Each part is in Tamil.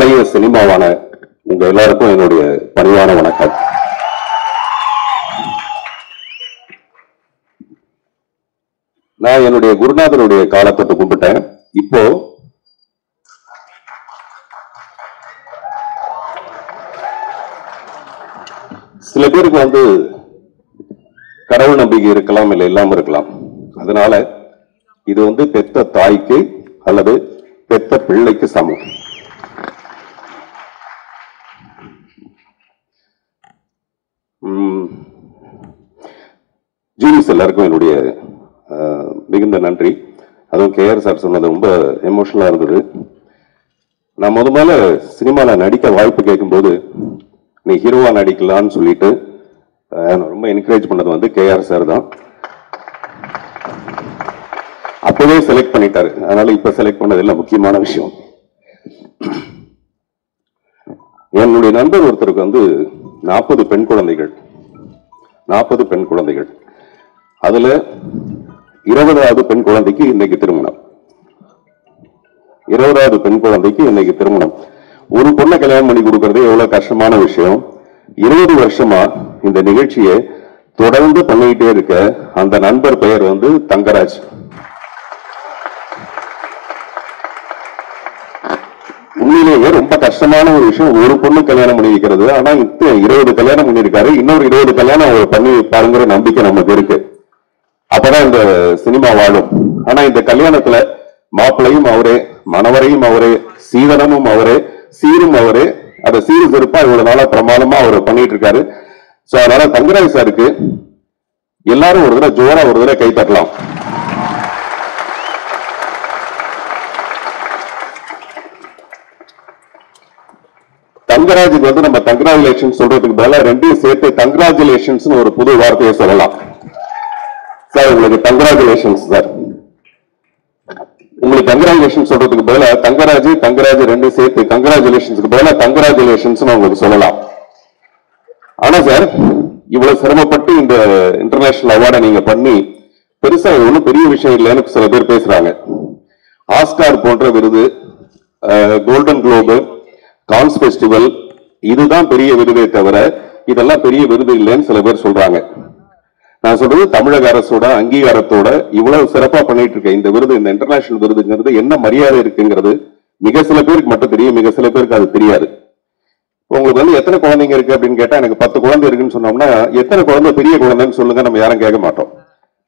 நாளைய சினிமாவான உங்க எல்லாருக்கும் என்னுடைய பணிவான வணக்கம். நான் என்னுடைய குருநாதருடைய காலத்தை கும்பிட்டேன். இப்போ சில பேருக்கு கடவுள் நம்பிக்கை இருக்கலாம், இல்லை இல்லாம இருக்கலாம். அதனால இது பெத்த தாய்க்கு அல்லது பெத்த பிள்ளைக்கு சமம். ஜூனிஸ் எல்லாருக்கும் என்னுடைய மிகுந்த நன்றி. அதுவும் கேஆர் சார் சொன்னது ரொம்ப எமோஷனலா இருந்தது. நான் முதல்ல சினிமாவில் நடிக்க வாய்ப்பு கேட்கும்போது நீ ஹீரோவா நடிக்கலான்னு சொல்லிட்டு ரொம்ப என்கரேஜ் பண்ணது கேஆர் சார் தான். அப்பவே செலக்ட் பண்ணிட்டாரு. அதனால இப்ப செலக்ட் பண்ணது இல்லை, முக்கியமான விஷயம். என்னுடைய நண்பர் ஒருத்தருக்கு 40 பெண் குழந்தைகள். 40 பெண் குழந்தைகள். அதுல 20வது பெண் குழந்தைக்கு இன்னைக்கு திருமணம். 20வது பெண் குழந்தைக்கு இன்னைக்கு திருமணம். ஒரு பொண்ணை கல்யாணம் பண்ணி கொடுக்கறது எவ்வளவு கஷ்டமான விஷயம். 20 வருஷமா இந்த நிகழ்ச்சியை தொடர்ந்து பண்ணிக்கிட்டே இருக்க அந்த நண்பர் பெயர் தங்கராஜ். உண்மையிலேயே ரொம்ப கஷ்டமான ஒரு விஷயம் ஒரு பொண்ணு கல்யாணம் பண்ணி வைக்கிறது. ஆனா 20 கல்யாணம் பண்ணிருக்காரு. இன்னொரு 20 கல்யாணம் அவர் பண்ணி பாருங்கிற நம்பிக்கை நமக்கு இருக்கு. அப்பதான் இந்த சினிமா வாழும். ஆனா இந்த கல்யாணத்துல மாப்பிள்ளையும் அவரே, மணவரையும் அவரே, சீதனமும் அவரே, சீரும் அவரே. அதை சீரு சிறப்பா இவ்வளவு நாளா பிரமாதமா அவர் பண்ணிட்டு இருக்காரு. சோ அதனால தங்கராஜ் சாருக்கு எல்லாரும் ஒரு தடவை ஜோரா ஒரு தடவை கை தட்டலாம். தங்கராஜுக்கு நம்ம கங்க்ராச்சுலேஷன் சொல்றதுக்கு பதிலாக ரெண்டையும் சேர்த்து கங்க்ராச்சுலேஷன்ஸ் ஒரு புது வார்த்தையை சொல்லலாம். சார் உங்களுக்கு கங்க்ராச்சுலேஷன்ஸ் சார். உங்களுக்கு கங்க்ராச்சுலேஷன் சொல்றதுக்கு பதிலாக தங்கராஜ் ரெண்டும் சேர்த்து கங்க்ராச்சுலேஷன்ஸ்க்கு பதிலாக கங்க்ராச்சுலேஷன்ஸ் உங்களுக்கு சொல்லலாம். ஆனா சார் இவ்வளவு சிரமப்பட்டு இந்த இன்டர்நேஷனல் அவார்டை நீங்க பண்ணி பெருசா ஒன்றும் பெரிய விஷயம் இல்லைன்னு சில பேர் பேசுறாங்க. ஆஸ்கார் போன்ற விருது, கோல்டன் குளோபு, கான்ஸ் ஃபெஸ்டிவல், இதுதான் பெரிய விருதே தவிர இதெல்லாம் பெரிய விருது இல்லைன்னு சில பேர் சொல்றாங்க. நான் சொல்றது தமிழக அரசோட அங்கீகாரத்தோட இவ்வளவு சிறப்பா பண்ணிட்டு இருக்க இந்த விருது, இந்த இன்டர்நேஷனல் விருதுங்கிறது என்ன மரியாதை இருக்குங்கிறது மிக சில பேருக்கு மட்டும் தெரியும், மிக சில பேருக்கு அது தெரியாது. உங்களுக்கு எத்தனை குழந்தைங்க இருக்கு அப்படின்னு கேட்டா எனக்கு 10 குழந்தை இருக்குன்னு சொன்னோம்னா எத்தனை குழந்தை பெரிய குழந்தைன்னு சொல்லுங்க நம்ம யாரும் கேட்க மாட்டோம்.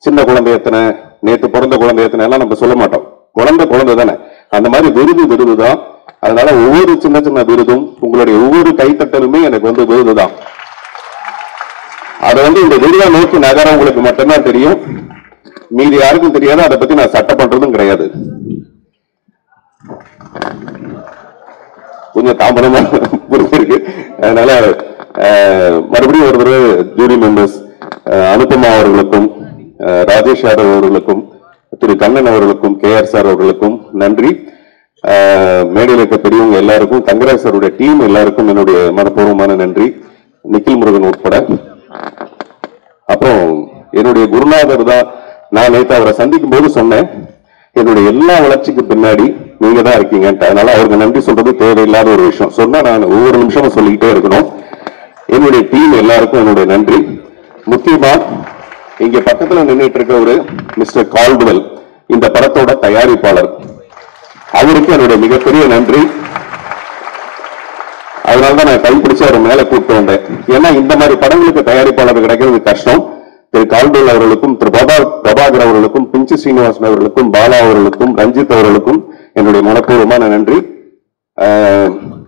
சின்ன குழந்தை எத்தனை, நேத்து பிறந்த குழந்தை எத்தனை எல்லாம் நம்ம சொல்ல மாட்டோம். குழந்தை தானே. அந்த மாதிரி விருது தான். அதனால ஒவ்வொரு சின்ன சின்ன விருதும் உங்களுடைய ஒவ்வொரு கைத்தட்டலுமே எனக்கு விருது தான். அதை இந்த விருதை நோக்கி நகர உங்களுக்கு மட்டும்தான் தெரியும், மீதி யாருக்கும் தெரியாது. அதை பத்தி நான் சட்டை பண்றதும் கிடையாது. கொஞ்சம் தாமதமா புரிஞ்சிருக்கு. அதனால மறுபடியும் ஒரு தடவை ஜூரி மெம்பர்ஸ் அனுபமா அவர்களுக்கும், ராஜேஷ் யாதவ் அவர்களுக்கும், திரு கண்ணன் அவர்களுக்கும், கேஆர் சார் அவர்களுக்கும் நன்றி. மேடையில் இருக்க பெரியவங்க எல்லாருக்கும், தங்கராஜ் சாருடைய டீம் எல்லாருக்கும் என்னுடைய மனப்பூர்வமான நன்றி, நிக்கில் முருகன் உட்பட. அப்புறம் என்னுடைய குருநாதர் தான். நான் நேற்று அவரை சந்திக்கும் போது சொன்னேன், என்னுடைய எல்லா வளர்ச்சிக்கு பின்னாடி நீங்க தான் இருக்கீங்கன்ட்டு. அதனால அவருக்கு நன்றி சொல்றது தேவையில்லாத ஒரு விஷயம். சொன்னா நான் ஒவ்வொரு நிமிஷமும் சொல்லிக்கிட்டே இருக்கணும். என்னுடைய டீம் எல்லாருக்கும் என்னுடைய நன்றி. முக்கியமா இங்க பக்கத்துல நின்றுட்டு இருக்க ஒரு மிஸ்டர் கால்டுவெல், இந்த படத்தோட தயாரிப்பாளர், அவருக்கு என்னுடைய மிகப்பெரிய நன்றி. அதனாலதான் நான் கைப்பிடிச்சு அவர் மேல கூப்பிட்டு வந்தேன். ஏன்னா இந்த மாதிரி படங்களுக்கு தயாரிப்பாளர் கிடைக்கிறது கஷ்டம். திரு கால்டுவெல் அவர்களுக்கும், திரு பிரபாகர் அவர்களுக்கும், பிஞ்சு ஸ்ரீனிவாசன் அவர்களுக்கும், பாலா அவர்களுக்கும், ரஞ்சித் அவர்களுக்கும் என்னுடைய மனப்பூர்வமான நன்றி.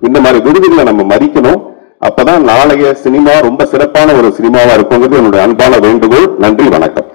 இந்த மாதிரி விருதுகளை நம்ம மதிக்கணும். அப்பதான் நாளைய சினிமா ரொம்ப சிறப்பான ஒரு சினிமாவா இருக்குங்கிறது என்னுடைய அன்பான வேண்டுகோள். நன்றி, வணக்கம்.